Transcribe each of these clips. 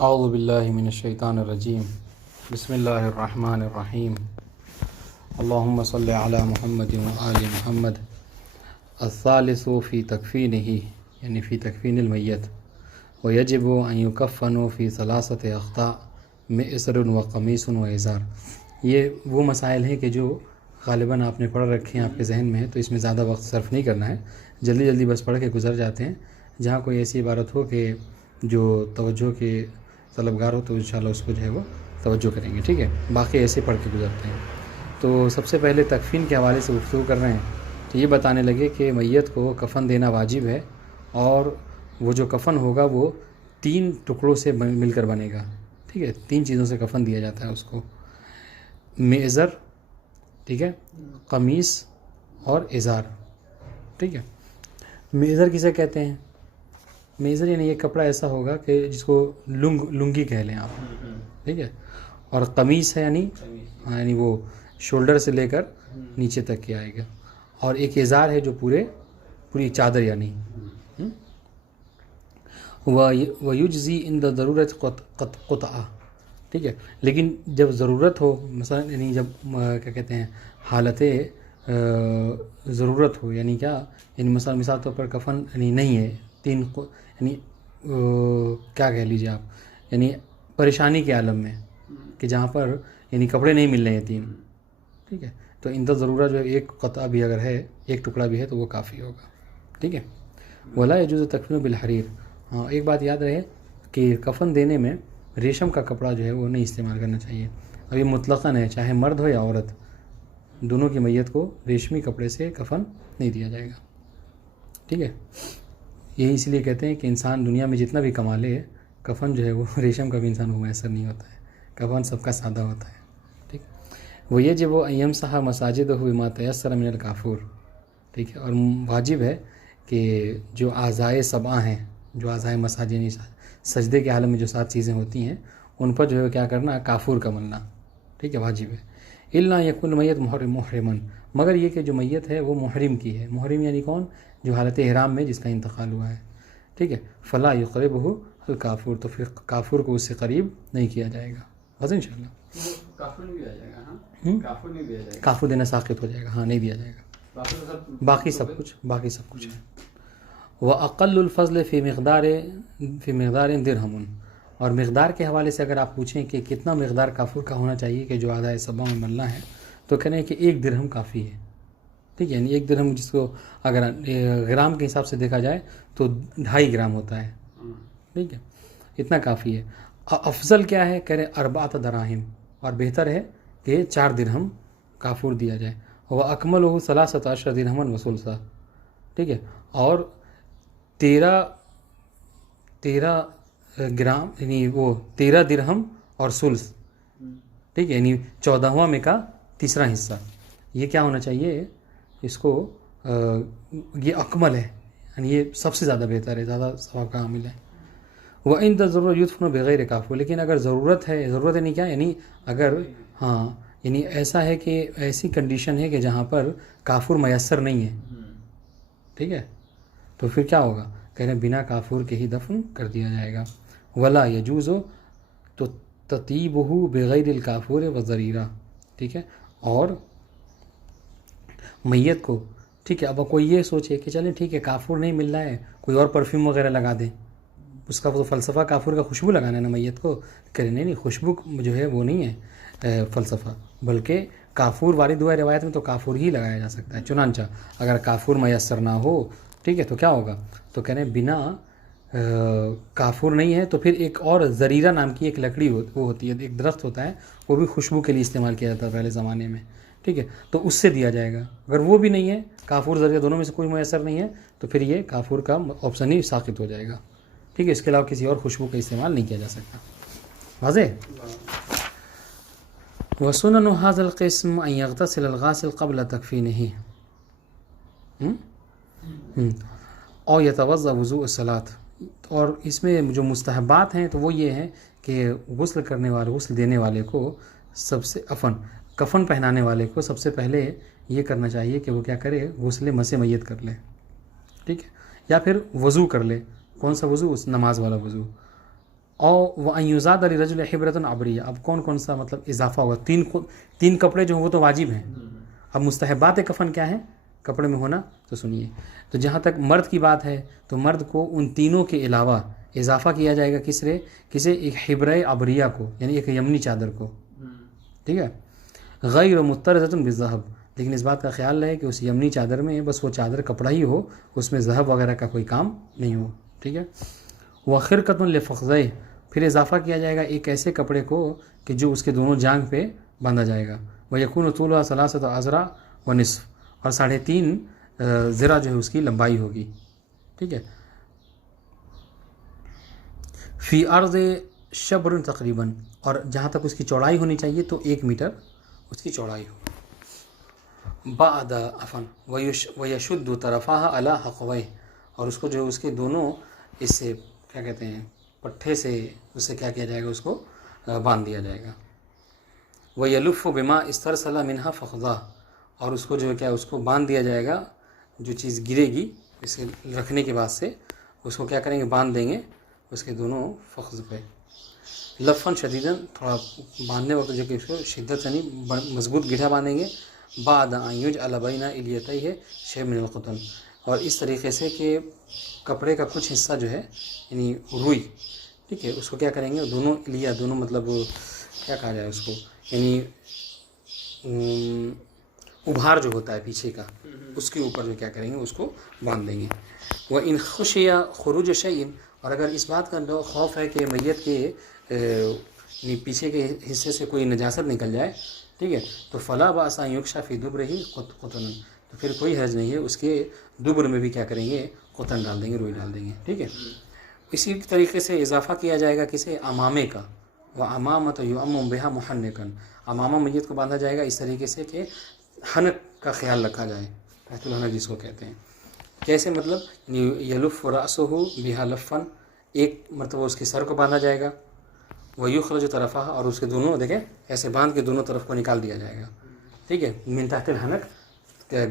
اعوذ باللہ من الشیطان الرجیم بسم اللہ الرحمن الرحیم اللہم صلی علی محمد وآل محمد الثالث فی تکفینہ یعنی فی تکفین المیت ویجب ان یکفن فی ثلاثۃ اخطاء مئزر و قمیص و ازار۔ یہ وہ مسائل ہیں کہ جو غالباً آپ نے پڑھ رکھے ہیں، آپ کے ذہن میں ہے، تو اس میں زیادہ وقت صرف نہیں کرنا ہے، جلدی جلدی بس پڑھ کے گزر جاتے ہیں۔ جہاں کوئی ایسی عبارت ہو کہ جو توجہ کے طلبگار ہو تو انشاءاللہ اس کو جو ہے وہ توجہ کریں گے، ٹھیک ہے؟ باقی ایسے پڑھ کے گزرتے ہیں۔ تو سب سے پہلے تکفین کے حوالے سے گفتگو کر رہے ہیں، تو یہ بتانے لگے کہ میت کو کفن دینا واجب ہے، اور وہ جو کفن ہوگا وہ 3 ٹکڑوں سے مل کر بنے گا، ٹھیک ہے؟ 3 چیزوں سے کفن دیا جاتا ہے اس کو، میزر، ٹھیک ہے، قمیص اور ازار، ٹھیک ہے؟ میزر کسے کہتے ہیں؟ میزر یعنی یہ کپڑا ایسا ہوگا کہ جس کو لنگی کہہ لیں آپ، ٹھیک ہے؟ اور قمیص ہے یعنی وہ شولڈر سے لے کر نیچے تک کے آئے گا، اور ایک ازار ہے جو پوری چادر یعنی وَيُجْزِي عِنْدَ ضرورت قطعہ، ٹھیک ہے؟ لیکن جب ضرورت ہو، مثلا یعنی جب کیا کہتے ہیں حالت ضرورت ہو، یعنی کیا، یعنی مثال طور پر کفن یعنی نہیں ہے، یعنی کیا کہہ لیجیے آپ، یعنی پریشانی کے عالم میں کہ جہاں پر یعنی کپڑے نہیں مل رہے ہیں 3، ٹھیک ہے؟ تو اندر ضرورت جو ایک قطعہ بھی اگر ہے، ایک ٹکڑا بھی ہے تو وہ کافی ہوگا، ٹھیک ہے؟ ولا يجوز تکفین بالحریر۔ ہاں، ایک بات یاد رہے کہ کفن دینے میں ریشم کا کپڑا جو ہے وہ نہیں استعمال کرنا چاہیے۔ اب یہ مطلقاً ہے، چاہے مرد ہو یا عورت، دونوں کی میت کو ریشمی کپڑے سے کفن نہیں دیا جائے گا، ٹھیک ہے؟ یہی اس لیے کہتے ہیں کہ انسان دنیا میں جتنا بھی کما لے، کفن جو ہے وہ ریشم کا بھی انسان کو میسر نہیں ہوتا ہے، کفن سب کا سادہ ہوتا ہے، ٹھیک؟ وَيَجِبُ أَن يَمْسَحَ مَسَاجِدَهُ بِمَا تَيَسَّرَ مِنَ الْكَافُورِ، ٹھیک ہے؟ اور واجب ہے کہ جو اعضائے سبعہ ہیں، جو اعضائے مساجد یعنی سجدے کے عالم میں جو 7 چیزیں ہوتی ہیں، ان پر جو ہے کیا کرنا، کافور کا ملنا، ٹھیک ہے؟ واجب ہے۔ إِلَّا يَكُونَ الْمَيِّتُ مُحْرِمًا، مگر یہ کہ جو میت ہے وہ محرم کی ہے۔ محرم یعنی کون؟ جو حالت احرام میں جس کا انتقال ہوا ہے، ٹھیک ہے؟ فَلَا يُقْرِبُهُ الْكَافُورُ، تو پھر کافر کو اس سے قریب نہیں کیا جائے گا، بس انشاءاللہ کافر نہیں دیا جائے گا، ہاں کافر نہیں دیا جائے گا، کافر دینا ساقط ہو جائے گا، ہاں نہیں دیا جائے گا، باقی سب کچھ ہے۔ وَأَقَلُّ الْفَضْلِ فِي مِقْدَارٍ دِرْہَمٌ، اور مقدار کے حوالے سے اگر آپ پوچھیں کہ کتنا مقدار کافر کا ہونا چاہیے کہ جو اعضائے سبعہ میں ملنا ہے، تو کہنا ہے کہ 1 درہم کافی ہے، ٹھیک ہے؟ یعنی 1 درہم جس کو اگر گرام کے حساب سے دیکھا جائے تو 2.5 گرام ہوتا ہے، ٹھیک ہے؟ اتنا کافی ہے۔ افضل کیا ہے؟ کہہ رہے 4 دراہم، اور بہتر ہے کہ 4 درہم کافور دیا جائے۔ وَأَكْمَلُهُ 13 درہما وثلثا، ٹھیک ہے؟ اور 13 گرام یعنی وہ 13 درہم اور ثلث، ٹھیک ہے؟ یعنی 14واں میں کا تیسرا حصہ، یہ کیا ہونا چاہیے؟ اس کو یہ اکمل ہے، یعنی یہ سب سے زیادہ بہتر ہے، زیادہ ثواب کا حامل ہے۔ وَعِنْدَ الضُّرُورَةِ يُدْفَنُ بِغَيْرِ کافور، لیکن اگر ضرورت یعنی کیا، یعنی اگر ہاں یعنی ایسا ہے کہ ایسی کنڈیشن ہے کہ جہاں پر کافور میسر نہیں ہے، ٹھیک ہے؟ تو پھر کیا ہوگا؟ کہہ رہے ہیں بنا کافور کے ہی دفن کر دیا جائے گا۔ ولا یجوز تو تطیبہ بغیر الکافور وضریرہ، ٹھیک ہے؟ اور میت کو، ٹھیک ہے، اب کوئی یہ سوچے کہ چلیں ٹھیک ہے کافور نہیں مل رہا ہے، کوئی اور پرفیوم وغیرہ لگا دیں، اس کا تو فلسفہ کافور کا خوشبو لگانا ہے نا میت کو، کہہ رہے نہیں خوشبو جو ہے وہ نہیں ہے فلسفہ، بلکہ کافور وارد ہوا ہے روایت میں تو کافور ہی لگایا جا سکتا ہے۔ چنانچہ اگر کافور میسر نہ ہو، ٹھیک ہے، تو کیا ہوگا؟ تو کہہ رہے ہیں بنا کافور نہیں ہے تو پھر ایک اور زریرہ نام کی ایک لکڑی وہ ہوتی ہے، ایک درخت ہوتا ہے، وہ بھی خوشبو کے لیے استعمال کیا جاتا ہے پہلے زمانے میں، ٹھیک ہے؟ تو اس سے دیا جائے گا۔ اگر وہ بھی نہیں ہے، کافور زریرہ دونوں میں سے کوئی میسر نہیں ہے، تو پھر یہ کافور کا آپشن ہی ساقط ہو جائے گا، ٹھیک ہے؟ اس کے علاوہ کسی اور خوشبو کا استعمال نہیں کیا جا سکتا، واضح؟ وسنن هذا القسم ان يغتسل الغاسل قبل تکفینہ اور یتوضا وضوء الصلاۃ، اور اس میں جو مستحبات ہیں تو وہ یہ ہیں کہ غسل کرنے والے، غسل دینے والے کو سب سے کفن پہنانے والے کو سب سے پہلے یہ کرنا چاہیے کہ وہ کیا کرے؟ غسل مس میت کر لے، ٹھیک ہے؟ یا پھر وضو کر لے۔ کون سا وضو؟ اس نماز والا وضو۔ اور وَأَن لِرَجُلِ حِبْرَةٌ عَبْرِيَّةٌ، اب کون کون سا مطلب اضافہ ہوگا؟ تین کپڑے جو ہیں وہ تو واجب ہیں. اب مستحبات کفن کیا ہے کپڑے میں ہونا؟ تو سنیے، تو جہاں تک مرد کی بات ہے تو مرد کو ان تینوں کے علاوہ اضافہ کیا جائے گا کسے ایک حبرۂ عبریہ کو، یعنی ایک یمنی چادر کو. ٹھیک ہے، غیر مترزۃ بالذہب، لیکن اس بات کا خیال رہے کہ اس یمنی چادر میں بس وہ چادر کپڑا ہی ہو، اس میں ذہب وغیرہ کا کوئی کام نہیں ہو. ٹھیک ہے، وخرقۃ لفخذیہ، پھر اضافہ کیا جائے گا ایک ایسے کپڑے کو کہ جو اس کے دونوں جانگ پہ باندھا جائے گا. ویکون طولها 3 اذرع ونصف، اور 3.5 ذرا جو ہے اس کی لمبائی ہوگی. ٹھیک ہے، فی عرض شبر تقریباً، اور جہاں تک اس کی چوڑائی ہونی چاہیے تو 1 میٹر اس کی چوڑائی ہو. بعد عفن ویشد طرفها علی حقویہ، اور اس کو جو اس کے دونوں اس سے کیا کہتے ہیں پٹھے سے اسے کیا کیا جائے گا، اس کو باندھ دیا جائے گا. ویلف بما استرسل منها فخذہ، اور اس کو جو ہے کیا اس کو باندھ دیا جائے گا، جو چیز گرے گی اسے رکھنے کے بعد سے اس کو کیا کریں گے، باندھ دیں گے اس کے دونوں فخذ پہ. لفن شدیداً، تھوڑا باندھنے وقت جو کہ اس کو شدت سے نہیں مضبوط گٹھا باندھیں گے. بعد ان یجعل بین الیتیہ شیء من القطن، اور اس طریقے سے کہ کپڑے کا کچھ حصہ جو ہے یعنی روئی، ٹھیک ہے، اس کو کیا کریں گے دونوں الیہ، دونوں مطلب کیا کہا جائے اس کو، یعنی ابھار جو ہوتا ہے پیچھے کا، اس کے اوپر جو کیا کریں گے اس کو باندھ دیں گے. وَإِنْ خُشِيَ خُرُوجُ شَيْءٍ، اور اگر اس بات کا خوف ہے کہ میت کے پیچھے کے حصے سے کوئی نجاست نکل جائے، ٹھیک ہے، تو فَلَا بَأْسَ أَن يُكْشَفَ فِي دُبُرِهِ قُطْنًا، تو پھر کوئی حرج نہیں ہے اس کے دبر میں بھی کیا کریں گے، قطن ڈال دیں گے، روئی ڈال دیں گے. ٹھیک ہے، اسی طریقے سے اضافہ کیا جائے گا کسے، امامے کا. وَأَمَامَةُ يُؤَمُّمُ بِهَا مُحَنِّكًا، امامہ میت کو باندھا جائے گا اس طریقے سے کہ حنک کا خیال رکھا جائے، تحت الحنک جس کو کہتے ہیں. کیسے مطلب، یلف رأسہ بہا لفن، ایک مرتبہ اس کے سر کو باندھا جائے گا. ویخرج طرفہ، اور اس کے دونوں دیکھیں ایسے باندھ کے دونوں طرف کو نکال دیا جائے گا. ٹھیک ہے، من تحت الحنک،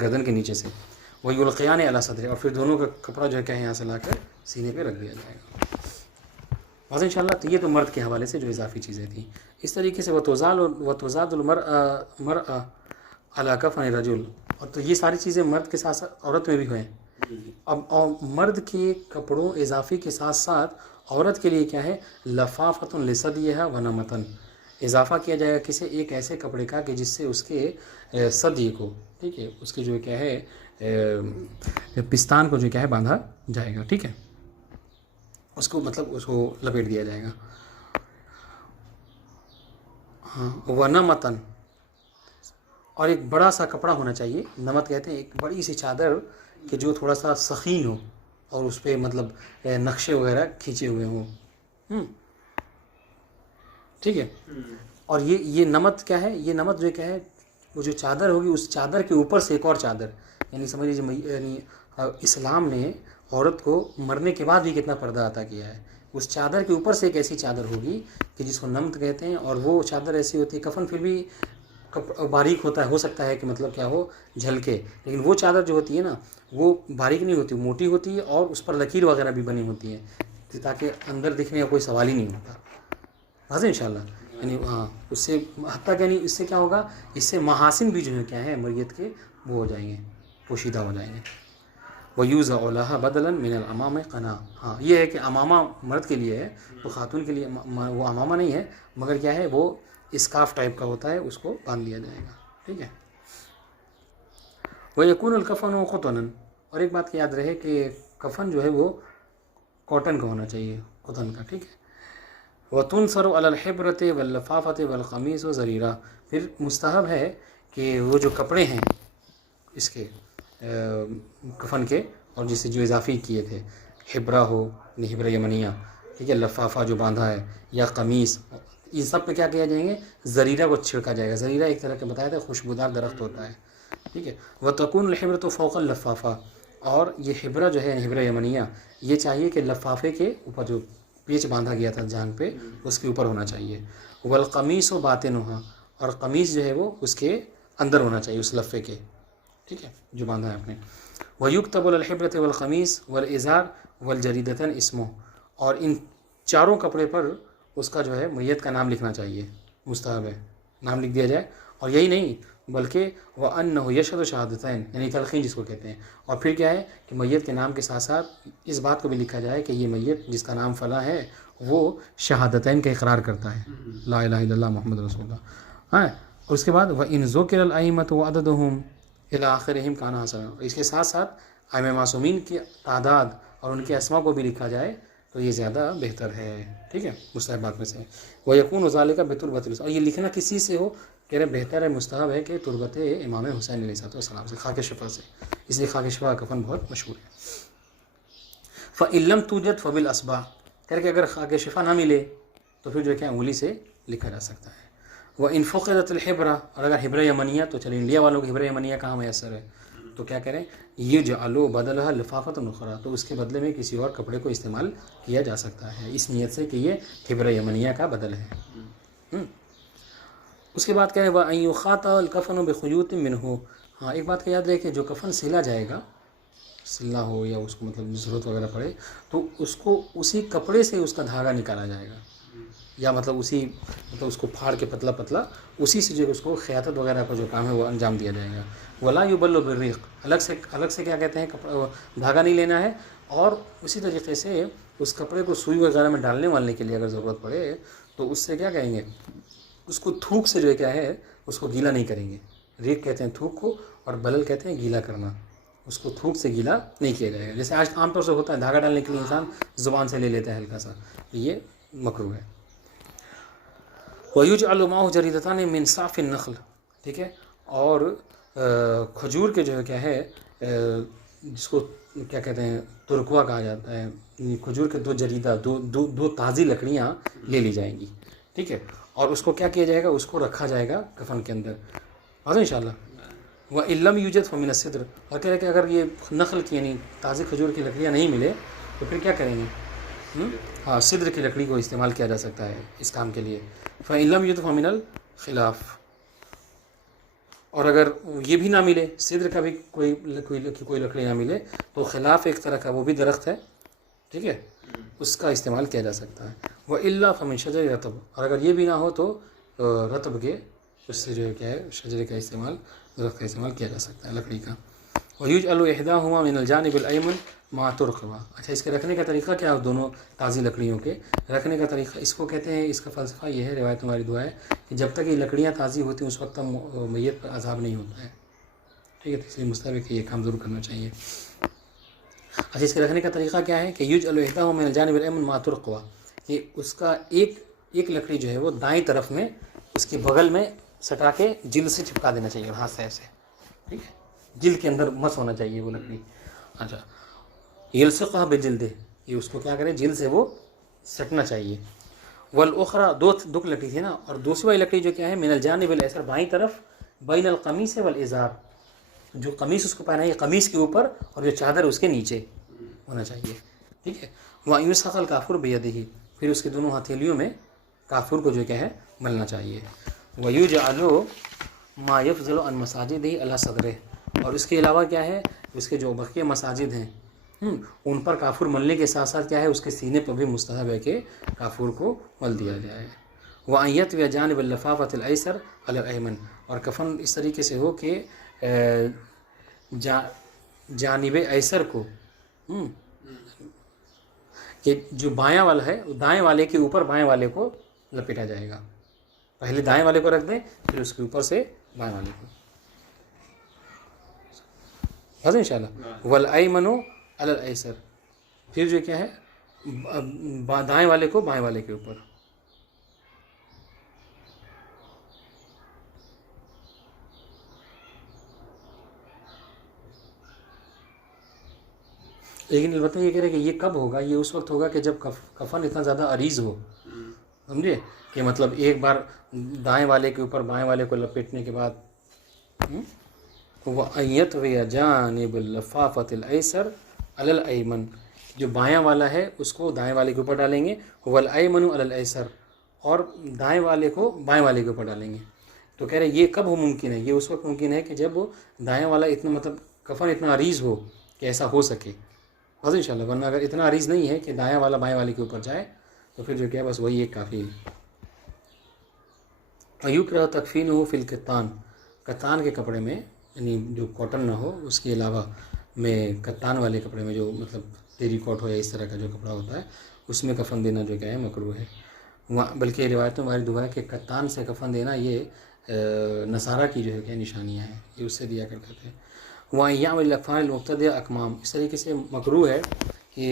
گردن کے نیچے سے. ویلقیان علی صدرہ، اور پھر دونوں کا کپڑا جو ہے کہ یہاں سے لا کر سینے پہ رکھ دیا جائے گا. بس انشاءاللہ. تو یہ تو مرد کے حوالے سے جو اضافی چیزیں تھیں. اس طریقے سے وتزاد المرأة علی کفن الرجل، اور تو یہ ساری چیزیں مرد کے ساتھ ساتھ عورت میں بھی ہوئیں. اب مرد کے کپڑوں اضافی کے ساتھ ساتھ عورت کے لیے کیا ہے، لفافۃ لصدیھا ونمتن، اضافہ کیا جائے گا کسی ایک ایسے کپڑے کا کہ جس سے اس کے صدی کو، ٹھیک ہے، اس کے جو کیا ہے پستان کو جو کیا ہے باندھا جائے گا. ٹھیک ہے، اس کو مطلب اس کو لپیٹ دیا جائے گا. ہاں، ونمتن، اور ایک بڑا سا کپڑا ہونا چاہیے. نمت کہتے ہیں ایک بڑی سی چادر کہ جو تھوڑا سا سخین ہو اور اس پہ مطلب نقشے وغیرہ کھینچے ہوئے ہوں. ٹھیک ہے، اور یہ نمت کیا ہے، یہ نمت جو کیا ہے، وہ جو چادر ہوگی اس چادر کے اوپر سے ایک اور چادر، یعنی سمجھ لیجیے یعنی اسلام نے عورت کو مرنے کے بعد بھی کتنا پردہ عطا کیا ہے. اس چادر کے اوپر سے ایک ایسی چادر ہوگی کہ جس کو نمت کہتے ہیں، اور وہ چادر ایسی ہوتی ہے، کفن پھر بھی باریک ہوتا ہے، ہو سکتا ہے کہ مطلب کیا ہو جھلکے، لیکن وہ چادر جو ہوتی ہے نا وہ باریک نہیں ہوتی، موٹی ہوتی ہے، اور اس پر لکیر وغیرہ بھی بنی ہوتی ہے تاکہ اندر دکھنے کا کوئی سوال ہی نہیں ہوتا. واضح انشاءاللہ. یعنی ہاں، اس سے حتیٰ کہ اس سے کیا ہوگا، اس سے محاسن بھی جو ہے کیا ہے میت کے وہ ہو جائیں گے، پوشیدہ ہو جائیں گے. وَيُوزَعُ لَهَا بَدَلًا مِنَ الْأَمَامِ قَنَاعًا، ہاں یہ ہے کہ امامہ مرد کے لیے ہے تو خاتون کے لیے وہ امامہ نہیں ہے، مگر کیا ہے وہ اسکارف ٹائپ کا ہوتا ہے، اس کو باندھ لیا جائے گا. ٹھیک ہے. وَيَكُونُ الْكَفَنُ قُطْنًا، اور ایک بات کی یاد رہے کہ کفن جو ہے وہ کاٹن کا ہونا چاہیے، قطن کا. ٹھیک ہے. وَتُنْصَرُ عَلَى الْحِبْرَةِ وَاللَّفَافَةِ وَالْقَمِيصِ وَزَرِيرَةٍ، پھر مستحب ہے کہ وہ جو کپڑے ہیں اس کے کفن کے، اور جس سے جو اضافی کیے تھے، حبرہ ہو، حبرہ یمنیہ، ٹھیک ہے، لفافہ جو باندھا ہے، یا قمیص، یہ سب پہ کیا کیا جائیں گے، زریرہ کو چھڑکا جائے گا. زریرہ ایک طرح کے بتایا تھا خوشبودار درخت ہوتا ہے. ٹھیک ہے. وَتَكُونُ الْحِبْرَةُ فَوْقَ اللَّفَّافَةِ، اور یہ حبرہ جو ہے حبرہ یمنیہ، یہ چاہیے کہ لفافے کے اوپر جو پیچ باندھا گیا تھا جانگ پہ اس کے اوپر ہونا چاہیے. وَالْقَمِيصُ بَاطِنُهَا، اور قمیص جو ہے وہ اس کے اندر ہونا چاہیے، اس لفے کے، ٹھیک ہے، جو باندھا ہے آپ نے. وَيُكْتَبُ عَلَى الْحِبْرَةِ وَالْقَمِيصِ وَالْإِزَارِ وَالْجَرِيدَةِ اسْمُهُ، اور ان چاروں کپڑے پر اس کا جو ہے میت کا نام لکھنا چاہیے، مستحب ہے، نام لکھ دیا جائے. اور یہی نہیں بلکہ وَأَنَّهُ يَشْهَدُ شَهَادَتَيْن یعنی تلقین جس کو کہتے ہیں. اور پھر کیا ہے کہ میت کے نام کے ساتھ ساتھ اس بات کو بھی لکھا جائے کہ یہ میت جس کا نام فلاں ہے وہ شہادتین کا اقرار کرتا ہے، لا الہ الا اللہ محمد رسول اللہ. ہاں، اور اس کے بعد وَإِن ذُكِرَ الْأَئِمَّةُ وَعَدَدُهُمْ إِلَىٰ آخِرِهِمْ كَانَ حَسَنًا. اس کے ساتھ ساتھ ائمہ معصومین کی تعداد اور ان کے اسماء کو بھی لکھا جائے تو یہ زیادہ بہتر ہے. ٹھیک ہے، مستحبات میں سے. وَيَكُونُ ذَلِكَ بِتُرْبَةِ، اور یہ لکھنا کسی سے ہو، کہہ رہے بہتر ہے، مستحب ہے کہ تربت امام حسین علیہ السلام سے، خاک شفا سے. اس لیے خاک شفا کا کفن بہت مشہور ہے. فَإِن لَمْ تُوجَدْ فَبِالْأَصْبَعِ، کہہ رہے کہ اگر خاک شفا نہ ملے تو پھر جو ہے کہ انگلی سے لکھا جا سکتا ہے. وَإِن فُقِدَتِ الْحِبْرَةُ، اور اگر حبر یمنیہ، تو چلے انڈیا والوں کی حبر یمنیہ کہاں میسر ہے تو کیا کریں، یجعلوا بدلها لفافۃ اخرى، تو اس کے بدلے میں کسی اور کپڑے کو استعمال کیا جا سکتا ہے اس نیت سے کہ یہ حبر یمنیہ کا بدل ہے. اس کے بعد کیا ہے وَأَن يُخَاطَ الْكَفَنُ بِخُيُوطٍ مِّنْهُ. ہاں، ایک بات کا یاد رہے کہ جو کفن سلا جائے گا، سلنا ہو یا اس کو مطلب ضرورت وغیرہ پڑے تو اس کو اسی کپڑے سے اس کا دھاگا نکالا جائے گا، یا مطلب اس کو پھاڑ کے پتلا پتلا اسی سے جو اس کو خیاطت وغیرہ کا جو کام ہے وہ انجام دیا جائے گا. ولا یبل بالریق، الگ سے کیا کہتے ہیں دھاگا نہیں لینا ہے. اور اسی طریقے سے اس کپڑے کو سوئی وغیرہ میں ڈالنے والنے کے لیے اگر ضرورت پڑے تو اس سے کیا کہیں گے، اس کو تھوک سے جو ہے کیا ہے اس کو گیلا نہیں کریں گے. ریق کہتے ہیں تھوک کو، اور بلل کہتے ہیں گیلا کرنا. اس کو تھوک سے گیلا نہیں کیا جائے گا، جیسے آج عام طور سے ہوتا ہے دھاگا ڈالنے کے لیے انسان زبان سے لے لیتا ہے ہلکا سا، یہ مکروہ ہے. وَيُجْعَلُ مَعَهُ جَرِيدَتَانِ مِنْ صَافِ النَّخْلِ، ٹھیک ہے. اور کھجور کے جو ہے کیا ہے جس کو کیا کہتے ہیں ترکوا کہا جاتا ہے، کھجور کے دو جریدہ، دو تازی لکڑیاں لے لی جائیں گی. ٹھیک ہے، اور اس کو کیا کیا جائے گا، اس کو رکھا جائے گا کفن کے اندر. ان شاء اللہ. وَإِن لَّمْ يُوجَدْ فَمِنَ السِّدْرِ، اور کہہ رہے کہ اگر یہ نخل کی یعنی تازی کھجور کی لکڑیاں نہیں ملے تو پھر کیا کریں گے، ہاں سدر کی لکڑی کو استعمال کیا جا سکتا ہے اس کام کے لیے. فَإِن لَّمْ يُوجَدْ فَمِنَ الْخِلَافِ، اور اگر یہ بھی نہ ملے، سدر کا بھی کوئی لکڑی نہ ملے تو خلاف ایک طرح کا وہ بھی درخت ہے، ٹھیک ہے، اس کا استعمال کیا جا سکتا ہے. وَإِلَّا فَمِن شَجَرِ رَطْب، اور اگر یہ بھی نہ ہو تو رطب کے اس سے جو ہے کیا ہے شجرے کا استعمال، درخت کا استعمال کیا جا سکتا ہے لکڑی کا. وَيُجْعَلُ إِحْدَاهُمَا مِنَ الْجَانِبِ الْأَيْمَنِ مَعَ تُرْقِبَةٍ. اچھا، اس کے رکھنے کا طریقہ کیا ہے، دونوں تازی لکڑیوں کے رکھنے کا طریقہ اس کو کہتے ہیں، اس کا فلسفہ یہ ہے، روایت ہماری دعا ہے کہ جب تک یہ لکڑیاں تازی ہوتی ہیں اس وقت تک میت پر عذاب نہیں ہوتا ہے. ٹھیک ہے، تو اس لیے مستحب ہے کہ یہ کام ضرور کرنا چاہیے. اچھا، اس کے رکھنے کا طریقہ کیا ہے کہ یجعل إِحْدَاهُمَا مِنَ الْجَانِبِ الْأَيْمَنِ مَعَ تُرْقِبَةٍ، کہ اس کا ایک لکڑی جو ہے وہ دائیں طرف میں اس کے بغل میں سٹا کے جلد سے چپکا دینا چاہیے، ہاتھ سے ایسے. ٹھیک ہے، جلد کے اندر مس ہونا چاہیے وہ لکڑی. اچھا، یلصقها بجلدہ، یہ اس کو کیا کرے جلد سے وہ سٹنا چاہیے. والاخرى، دو لکڑی تھی نا، اور دوسری والی لکڑی جو کیا ہے من الجانب الایسر، بائیں طرف، بین القمیص والازار، جو قمیص اس کو پہنا ہے قمیص کے اوپر اور جو چادر اس کے نیچے ہونا چاہیے. ٹھیک ہے. وَيُسْحَقَ الْكَافُرُ بِيَدِهِ، پھر اس کے دونوں ہتھیلیوں میں کافور کو جو کیا ہے ملنا چاہیے. وَيُجْعَلُ مَا يَفْضِلُ عَنْ مَسَاجِدِهِ عَلَى صَدْرِهِ، اور اس کے علاوہ کیا ہے اس کے جو بقیہ مساجد ہیں ان پر کافور ملنے کے ساتھ ساتھ کیا ہے اس کے سینے پر بھی مستحب ہے کہ کافور کو مل دیا جائے. وَأَن يَطْوِيَ جَانِبَ اللَّفَافَةِ الْأَيْسَرِ عَلَى الْأَيْمَنِ، اور کفن اس طریقے سے ہو کہ جانب ایسر کو، کہ جو بایاں والا ہے دائیں والے کے اوپر بائیں والے کو لپیٹا جائے گا. پہلے دائیں والے کو رکھ دیں، پھر اس کے اوپر سے بائیں والے کو. بس ان شاء اللہ. والایمن علی الایسر، پھر جو کیا ہے دائیں والے کو بائیں والے کے اوپر. لیکن البتہ یہ کہہ رہے کہ یہ کب ہوگا، یہ اس وقت ہوگا کہ جب کفن اتنا زیادہ عریض ہو، سمجھے، کہ مطلب ایک بار دائیں والے کے اوپر بائیں والے کو لپیٹنے کے بعد وَأَن يَطْوِيَ جَانِبَ اللَّفَافَةِ الْأَيْسَرِ عَلَى الْأَيْمَنِ، جو بایاں والا ہے اس کو دائیں والے کے اوپر ڈالیں گے. وَالْأَيْمَنُ عَلَى الْأَيْسَرِ، اور دائیں والے کو بائیں والے کے اوپر ڈالیں گے. تو کہہ رہے یہ کب ہو ممکن ہے، یہ اس وقت ممکن ہے کہ جب وہ دائیں والا اتنا مطلب کفن اتنا عریض ہو کہ ایسا ہو سکے. بس ان شاء اللہ. ورنہ اگر اتنا عریض نہیں ہے کہ دائیں والا بائیں والے کے اوپر جائے تو پھر جو کیا بس وہی ایک کافی ہے. ایکرہ تکفینہ فی الکتان، کتان کے کپڑے میں، یعنی جو کاٹن نہ ہو اس کے علاوہ میں کتان والے کپڑے میں جو مطلب ٹیری کوٹ ہو یا اس طرح کا جو کپڑا ہوتا ہے اس میں کفن دینا جو کیا ہے مکروہ ہے. بلکہ روایتوں میں وارد ہوا ہے کہ کتان سے کفن دینا یہ نصارہ کی جو ہے کیا نشانیاں ہیں، یہ اس سے دیا کرتے تھے. وہاں ایام الاقفال المبتدع اکمام، اس طریقے سے مکروہ ہے کہ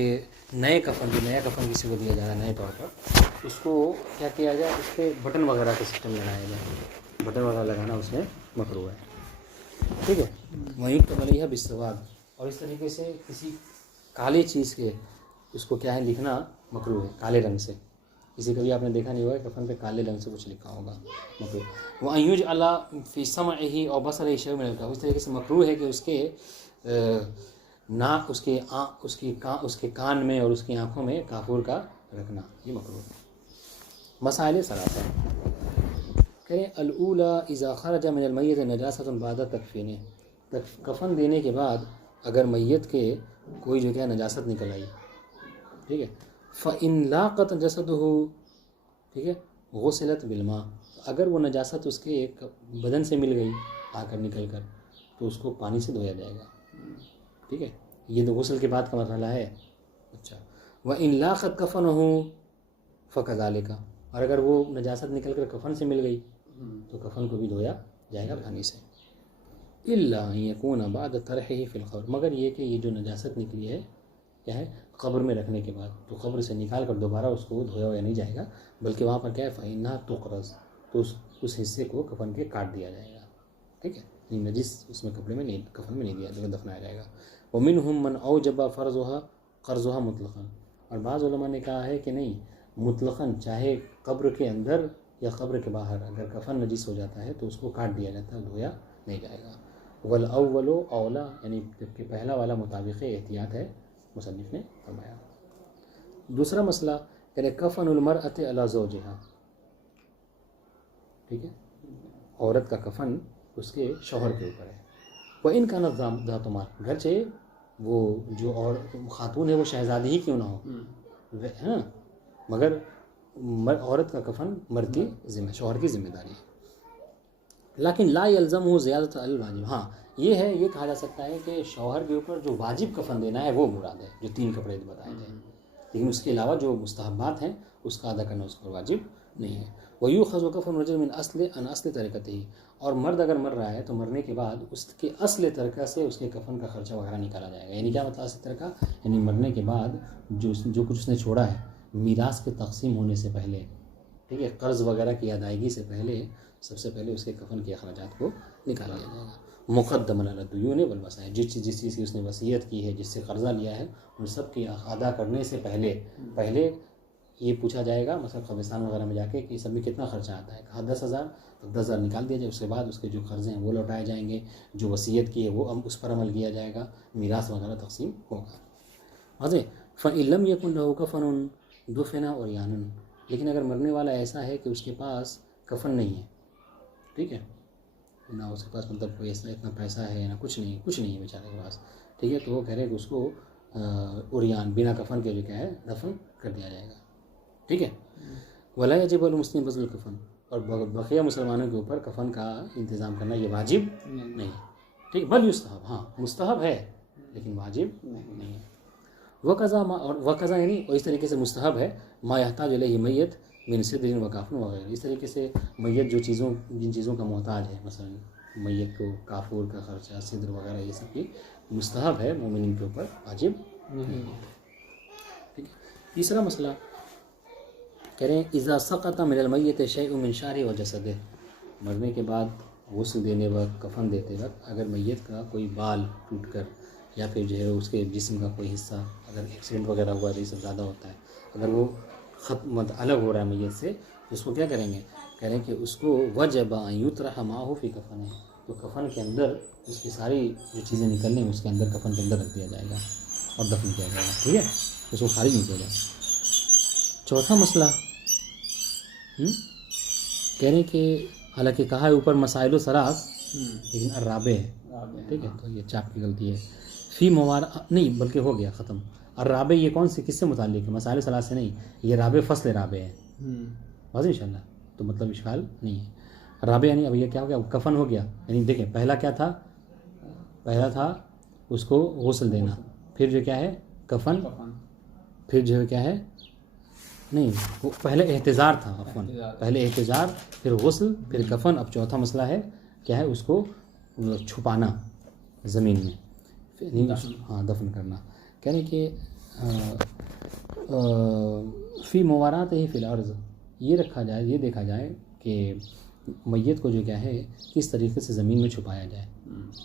نئے کفن جو نیا کفن کسی کو دیا جا رہا ہے نئے طور پر، اس کو کیا کیا جائے، اس پہ بٹن وغیرہ کا سسٹم لگایا جائے، بٹن وغیرہ لگانا اس میں مکروہ ہے. ٹھیک ہے. وہیں تو علیہ بالسواد، اور اس طریقے سے کسی کالے چیز کے اس کو کیا ہے لکھنا مکروہ ہے کالے رنگ سے. کسی کبھی آپ نے دیکھا نہیں ہوگا کفن پہ کالے رنگ سے کچھ لکھا ہوگا مکروہ. وہ ایوج اللہ فی سمعہ اور بصرہ شیء من الکافور، اس طریقے سے مکروہ ہے کہ اس کے ناک اس کے کان میں اور اس کی آنکھوں میں کافور کا رکھنا، یہ مکروہ ہے. مسائل ثلاثہ کہیں الاولی اذا خرج من المیت نجاست بعد تکفینہ، کفن دینے کے بعد اگر میت کے کوئی جو ہے نجاست نکل آئی، ٹھیک ہے، فإن لاقت جسدہ، ٹھیک ہے، غسلت بالماء، اگر وہ نجاست اس کے بدن سے مل گئی آ کر نکل کر تو اس کو پانی سے دھویا جائے گا. ٹھیک ہے، یہ تو غسل کے بعد کا مرحلہ ہے. اچھا، وإن لاقت کفنہ فکذالک، اور اگر وہ نجاست نکل کر کفن سے مل گئی تو کفن کو بھی دھویا جائے گا پانی سے. الا ان یکون بعد طرحہ فی القبر، مگر یہ کہ یہ جو نجاست نکلی ہے کیا ہے قبر میں رکھنے کے بعد، تو قبر سے نکال کر دوبارہ اس کو دھویا ہوا نہیں جائے گا، بلکہ وہاں پر کیا ہے فإنھا تقرض، تو اس حصے کو کفن کے کاٹ دیا جائے گا. ٹھیک ہے، نجس اس میں کپڑے میں نہیں، کفن میں نہیں دیا دفنایا جائے گا. ومنہم من اوجب قرضها مطلقا، اور بعض علماء نے کہا ہے کہ نہیں مطلقاً، چاہے قبر کے اندر یا قبر کے باہر اگر کفن نجس ہو جاتا ہے تو اس کو کاٹ دیا جاتا ہے، دھویا نہیں جائے گا. والاول اولا، یعنی جبکہ پہلا والا مطابق احتیاط ہے مصنف نے فرمایا. دوسرا مسئلہ کہ کفن المرأۃ علی زوجہا، ٹھیک ہے، عورت کا کفن اس کے شوہر کے اوپر ہے. وإن کانت ذات مال، گرچہ وہ جو اور خاتون ہے وہ شہزادی ہی کیوں نہ ہو، ہاں، مگر عورت کا کفن مرد کی شوہر کی ذمہ داری ہے. لیکن لا یلزمہ زیادۃ علی الواجب، ہاں یہ ہے، یہ کہا جا سکتا ہے کہ شوہر کے اوپر جو واجب کفن دینا ہے وہ مراد ہے، جو 3 کپڑے بتائے گئے، لیکن اس کے علاوہ جو مستحبات ہیں اس کا ادا کرنا اس پر واجب نہیں ہے. وَيُؤْخَذُ كَفْنُ الرَّجُلِ مِنْ أَصْلِ طَرِيقَتِهِ، اور مرد اگر مر رہا ہے تو مرنے کے بعد اس کے اصل طریقہ سے اس کے کفن کا خرچہ وغیرہ نکالا جائے گا. یعنی کیا مطلب اصل طریقہ، یعنی مرنے کے بعد جو کچھ اس نے چھوڑا ہے میراث کے تقسیم ہونے سے پہلے، ٹھیک ہے، قرض وغیرہ کی ادائیگی سے پہلے سب سے پہلے اس کے کفن کے اخراجات کو نکالا جائے گا. مقدماً علی الدیون والوصایا، جس چیز کی اس نے وصیت کی ہے، جس سے قرضہ لیا ہے، ان سب کی ادا کرنے سے پہلے یہ پوچھا جائے گا، مثلا قبرستان وغیرہ میں جا کے کہ سب میں کتنا خرچہ آتا ہے، کہا 10,000، تو 10,000 نکال دیا جائے. اس کے بعد اس کے جو قرضے ہیں وہ لوٹائے جائیں گے، جو وصیت کی ہے وہ اس پر عمل کیا جائے گا، میراث وغیرہ تقسیم ہوگا. واضح. فإن لم يكن له كفن دفن عريانا، لیکن اگر مرنے والا ایسا ہے کہ اس کے پاس کفن نہیں ہے، ٹھیک ہے، نہ اس کے پاس مطلب کوئی ایسا اتنا پیسہ ہے، نہ کچھ نہیں ہے بیچارے کے پاس، ٹھیک ہے، تو وہ کہہ رہے کہ اس کو عریان بنا کفن کے جو کیا ہے دفن کر دیا جائے گا. ٹھیک ہے. ولا یجب علی المسلم بذل الکفن، اور بقیہ مسلمانوں کے اوپر کفن کا انتظام کرنا یہ واجب نہیں، ٹھیک، بل یستحب، ہاں مستحب ہے لیکن واجب نہیں ہے. وقضا یعنی اس طریقے سے مستحب ہے ما یحتاج الیہ میت من صدر و کافن وغیرہ، اس طریقے سے میت جن چیزوں کا محتاج ہے، مثلا میت کو کافور کا خرچہ، صدر وغیرہ، یہ سب کی مستحب ہے، مومنین کے اوپر واجب نہیں ہے. ٹھیک ہے. تیسرا مسئلہ کہہ رہے ہیں اذا سقط من المیت شیء من شعرہ و جسدہ، مرنے کے بعد غسل دینے وقت، کفن دیتے وقت اگر میت کا کوئی بال ٹوٹ کر یا پھر جو ہے اس کے جسم کا کوئی حصہ، اگر ایکسیڈنٹ وغیرہ ہوا تو یہ سب زیادہ ہوتا ہے، اگر وہ الگ ہو رہا ہے میت سے، تو اس کو کیا کریں گے، کہہ رہے ہیں کہ اس کو وجب ان یطرح معه فی کفن، تو کفن کے اندر اس کی ساری جو چیزیں نکلنے اس کے اندر کفن کے اندر رکھ دیا جائے گا اور دفن کیا جائے گا. ٹھیک ہے، اس کو خارج نہیں کیا جائے گا. چوتھا مسئلہ کہہ رہے ہیں کہ حالانکہ کہا ہے اوپر مسائل و ثلاث، لیکن الرابع ہے، ٹھیک ہے، تو یہ چاپ کی غلطی ہے. فی موارد نہیں، بلکہ ہو گیا ختم. الرابع یہ کون سے کس سے متعلق ہے؟ مسائل ثلاث سے نہیں، یہ رابع فصل رابع ہے، واضح انشاءاللہ، تو مطلب اشکال نہیں ہے۔ رابع یعنی اب یہ کیا ہو گیا؟ کفن ہو گیا، یعنی دیکھیں پہلا کیا تھا؟ پہلا تھا اس کو غسل دینا، پھر جو کیا ہے کفن، پھر جو ہے کیا ہے نہیں وہ پہلے احتضار تھا، عفواً پہلے احتضار، پھر غسل، پھر کفن، اب چوتھا مسئلہ ہے کیا ہے؟ اس کو چھپانا زمین میں، ہاں دفن کرنا۔ کہہ رہے کہ فی موارات ہی فی الارض، یہ رکھا جائے، یہ دیکھا جائے کہ میت کو جو کیا ہے کس طریقے سے زمین میں چھپایا جائے،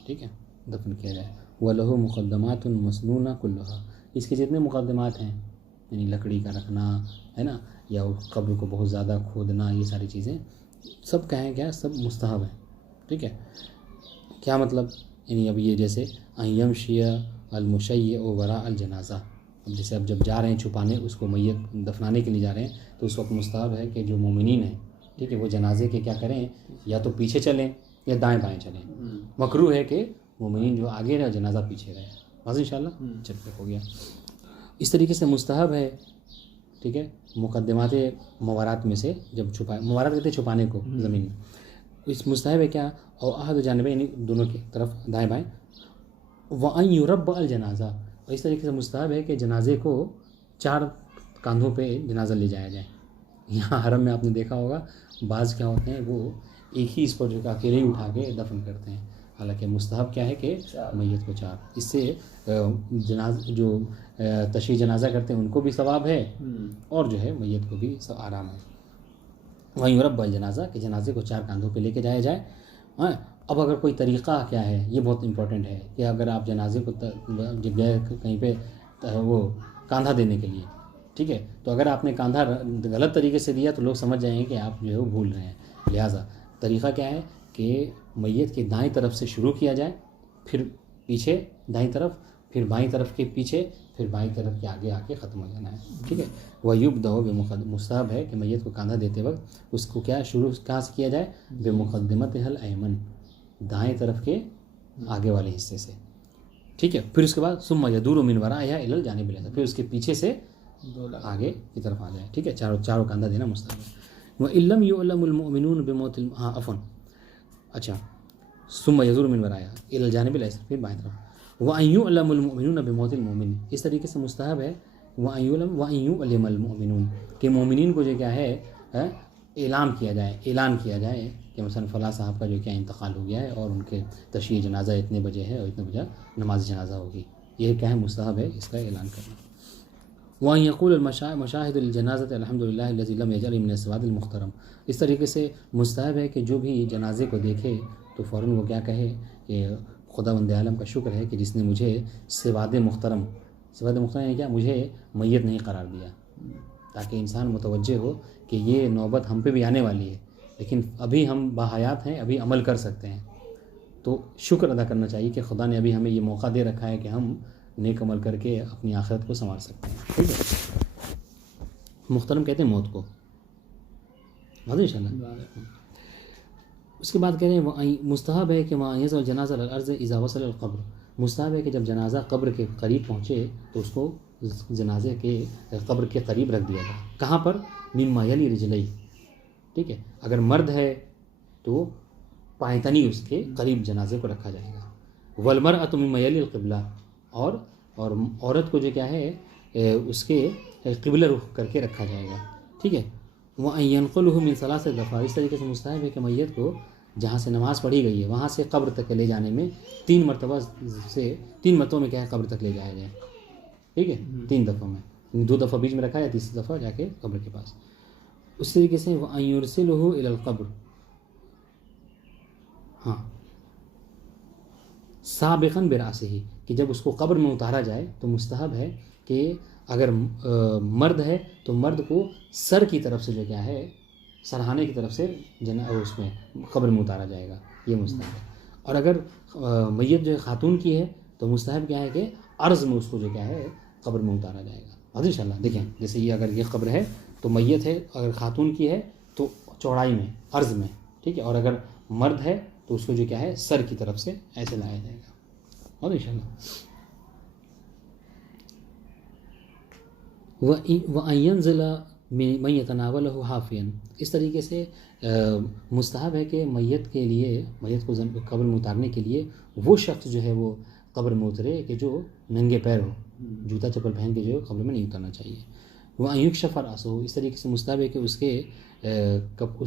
ٹھیک ہے، دفن کیا جائے۔ وَلَهُ مُقَدَّمَاتٌ مَسْنُونَةٌ كُلُّهَا، اس کے جتنے مقدمات ہیں، یعنی لکڑی کا رکھنا ہے نا، یا قبر کو بہت زیادہ کھودنا، یہ ساری چیزیں سب کہیں کیا سب مستحب ہیں، ٹھیک ہے۔ کیا مطلب؟ یعنی اب یہ جیسے ان یمشی المشیع وراء الجنازہ، اب جیسے اب جب جا رہے ہیں چھپانے اس کو، میت دفنانے کے لیے جا رہے ہیں، تو اس وقت مستحب ہے کہ جو مومنین ہیں، ٹھیک ہے، وہ جنازے کے کیا کریں، یا تو پیچھے چلیں یا دائیں بائیں چلیں۔ مکروہ ہے کہ مومنین جو آگے رہے جنازہ پیچھے رہے، واضح انشاءاللہ، چل ہو گیا۔ اس طریقے سے مستحب ہے، ٹھیک ہے، مقدمات موارات میں سے جب چھپائے، موارات کہتے ہیں چھپانے کو زمین میں، اس مستحب ہے کیا؟ اور احد جانب یعنی دونوں کی طرف دائیں بائیں، وَأَن يُرَبَّ الْجَنَازَہ، اور اس طریقے سے مستحب ہے کہ جنازے کو 4 کاندھوں پہ جنازہ لے جایا جائے۔ یہاں حرم میں آپ نے دیکھا ہوگا بعض کیا ہوتے ہیں وہ ایک ہی اس پر جو کہ اکیلے ہی اٹھا کے دفن کرتے ہیں، حالانکہ مستحب کیا ہے کہ میت کو 4، اس سے جو تشییع جنازہ کرتے ہیں ان کو بھی ثواب ہے اور جو ہے میت کو بھی آرام ہے۔ وہیں یورب الجنازہ، کہ جنازے کو 4 کاندھوں پہ لے کے جایا جائے۔ اب اگر کوئی طریقہ کیا ہے، یہ بہت امپورٹنٹ ہے کہ اگر آپ جنازے کو جب گئے کہیں پہ وہ کاندھا دینے کے لیے، ٹھیک ہے، تو اگر آپ نے کاندھا غلط طریقے سے دیا تو لوگ سمجھ جائیں گے کہ آپ جو ہے وہ بھول رہے ہیں، لہٰذا طریقہ کیا ہے کہ میت کی دائیں طرف سے شروع کیا جائے، پھر پیچھے دائیں طرف، پھر بائیں طرف کے پیچھے، پھر بائیں طرف کے آگے آ کے ختم ہو جانا ہے، ٹھیک ہے۔ وَيُبْدَأُ مستحب ہے کہ میت کو کاندھا دیتے وقت اس کو کیا شروع کہاں سے کیا جائے؟ بِمُقَدِّمَتِهَا الْأَيْمَنِ، دائیں طرف کے آگے والے حصے سے، ٹھیک ہے۔ پھر اس کے بعد ثُمَّ يَدُورُ مِنْ وَرَائِهَا إِلَى الْجَانِبِ الْآخَرِ، پھر اس کے پیچھے سے آگے کی طرف آ جائے، ٹھیک ہے، چاروں کاندھا دینا مستحب ہے۔ وَإِن لَّمْ يُعْلَمُ الْمُؤْمِنُونَ بِمَوْتِ عفواً اچھا ثُمَّ يَدُورُ مِنْ وَرَائِهَا إِلَى الْجَانِبِ الْأَيْسَرِ، پھر بائیں طرف۔ وَأَن يُعْلَمُ الْمُؤْمِنُونَ بِمَوْتِ الْمُؤْمِنِ، اس طریقے سے مستحب ہے وَأن يُعْلَمَ الْمُؤْمِنُونَ، کہ مومنین کو جو کیا ہے اعلان کیا جائے کہ مثلا فلاں صاحب کا جو کیا انتقال ہو گیا ہے اور ان کے تشییع جنازہ اتنے بجے ہے اور اتنے بجے نماز جنازہ ہوگی، یہ کیا ہے مستحب ہے اس کا اعلان کرنا۔ وَأَن يَقُولَ الْمَشَاهِدُ لِلْجَنَازَةِ الْحَمْدُ لِلَّهِ الَّذِي لَمْ يَجْعَلْنِي مِنَ السَّوَادِ الْمُخْتَرَمِ، اس طریقے سے مستحب ہے کہ جو بھی جنازے کو دیکھے تو فوراً وہ کیا کہے کہ خداوند عالم کا شکر ہے کہ جس نے مجھے سواد محترم یعنی کیا، مجھے میت نہیں قرار دیا، تاکہ انسان متوجہ ہو کہ یہ نوبت ہم پہ بھی آنے والی ہے، لیکن ابھی ہم باحیات ہیں، ابھی عمل کر سکتے ہیں، تو شکر ادا کرنا چاہیے کہ خدا نے ابھی ہمیں یہ موقع دے رکھا ہے کہ ہم نیک عمل کر کے اپنی آخرت کو سنوار سکتے ہیں، ٹھیک ہے۔ محترم کہتے ہیں موت کو، واضح انشاءاللہ۔ اس کے بعد کہہ رہے ہیں مستحب ہے کہ وَأَن يَنزِلَ الْجَنَازَةُ عَلَى الْأَرْضِ إِذَا وَصَلَ الْقَبْرَ، مستحب ہے کہ جب جنازہ قبر کے قریب پہنچے تو اس کو جنازے کے قبر کے قریب رکھ دیا جائے۔ کہاں پر؟ مِمَّا يَلِي رِجْلَيْهِ، ٹھیک ہے، اگر مرد ہے تو پایتنی اس کے قریب جنازے کو رکھا جائے گا۔ وَالْمَرْأَةُ مِمَّا يَلِي الْقِبْلَةَ، اور عورت کو جو کیا ہے اس کے قبلہ رخ کر کے رکھا جائے گا، ٹھیک ہے۔ وَأَن يَنْقُلُهُ مِنْ 3 دفعہ، اس طریقے سے مستحب ہے کہ میت کو جہاں سے نماز پڑھی گئی ہے وہاں سے قبر تک لے جانے میں 3 مرتبوں میں کیا ہے قبر تک لے جایا جائے، ٹھیک ہے، 3 دفعوں میں، 2 دفعہ بیچ میں رکھا ہے، تیسری دفعہ جا کے قبر کے پاس۔ اس طریقے سے وَأَن يُرْسِلُهُ إِلَى الْقَبْرِ، ہاں سابقاً برأسہ، کہ جب اس کو قبر میں اتارا جائے تو مستحب ہے کہ اگر مرد ہے تو مرد کو سر کی طرف سے جو کیا ہے سرہانے کی طرف سے اس میں قبر میں اتارا جائے گا، یہ مستحب ہے۔ اور اگر میت جو ہے خاتون کی ہے تو مستحب کیا ہے کہ عرض میں اس کو جو کیا ہے قبر میں اتارا جائے گا، واضح انشاءاللہ۔ دیکھیں جیسے یہ اگر یہ قبر ہے تو میت ہے، اگر خاتون کی ہے تو چوڑائی میں، عرض میں، ٹھیک ہے، اور اگر مرد ہے تو اس کو جو کیا ہے سر کی طرف سے ایسے لایا جائے گا، واضح انشاءاللہ۔ وَأَن يَنزِلَ مَن يَتَنَاوَلَهُ حَافِيًا، اس طریقے سے مستحب ہے کہ میت کے لیے، میت کو قبر میں اتارنے کے لیے وہ شخص جو ہے وہ قبر میں اترے کہ جو ننگے پیر ہو، جوتا چپل پہن کے جو ہے قبر میں نہیں اترنا چاہیے۔ وَأَن يُكْشَفَ رَأْسُهُ، اس طریقے سے مستحب ہے کہ اس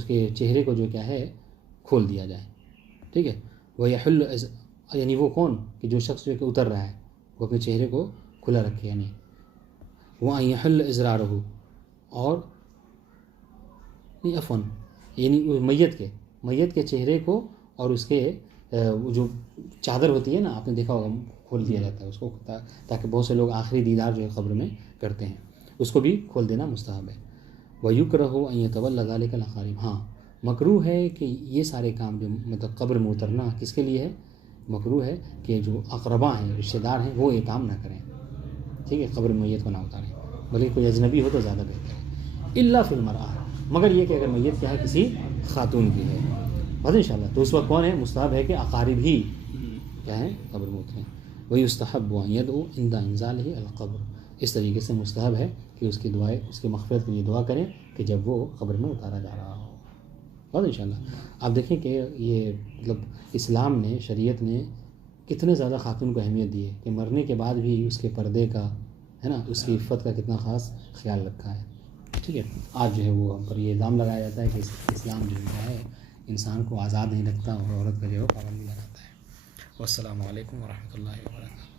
کے چہرے کو جو کیا ہے کھول دیا جائے، ٹھیک ہے۔ وَيَحُلُّ، یعنی وہ کون کہ جو شخص جو ہے کہ اتر رہا ہے وہ اپنے چہرے کو کھلا رکھے، یعنی وَأَن يَحُلَّ إِزْرَارَهُ، اور نہیں عفواً، یعنی میت کے چہرے کو اور اس کے جو چادر ہوتی ہے نا، آپ نے دیکھا ہوگا کھول دیا جاتا ہے اس کو، تاکہ بہت سے لوگ آخری دیدار جو ہے قبر میں کرتے ہیں، اس کو بھی کھول دینا مستحب ہے۔ وَيُكْرَهُ أَن يَتَوَلَّ ذَلِكَ الْأَقَارِبُ، ہاں مکروہ ہے کہ یہ سارے کام جو مطلب قبر میں اترنا کس کے لیے ہے، مکروہ ہے کہ جو اقربا ہیں، رشتہ دار ہیں، وہ یہ کام نہ کریں، ٹھیک ہے، قبر میت کو نہ اتاریں، بلکہ کوئی اجنبی ہو تو زیادہ بہتر ہے۔ الا فی المرأہ، مگر یہ کہ اگر میت کیا ہے کسی خاتون کی ہے، بس انشاءاللہ تو اس وقت کون ہے، مستحب ہے کہ اقارب ہی کیا ہے قبر میں اتریں۔ وَيُسْتَحَبُّ أَن يَدْعُوَ عِندَ إِنزَالِهِ الْقَبْرِ، اس طریقے سے مستحب ہے کہ اس کی دعائیں، اس کی مغفرت کے لیے دعا کریں کہ جب وہ قبر میں اتارا جا رہا ہو، بس انشاءاللہ۔ آپ دیکھیں کہ یہ مطلب اسلام نے، شریعت نے کتنے زیادہ خاتون کو اہمیت دی ہے کہ مرنے کے بعد بھی اس کے پردے کا ہے نا، اس کی عفت کا کتنا خاص خیال رکھا ہے، ٹھیک ہے۔ آج جو ہے وہ ہم پر یہ الزام لگایا جاتا ہے کہ اسلام جو ہے انسان کو آزاد نہیں رکھتا اور عورت کا جو ہے پابندی لگاتا ہے۔ والسلام علیکم ورحمۃ اللہ وبرکاتہ۔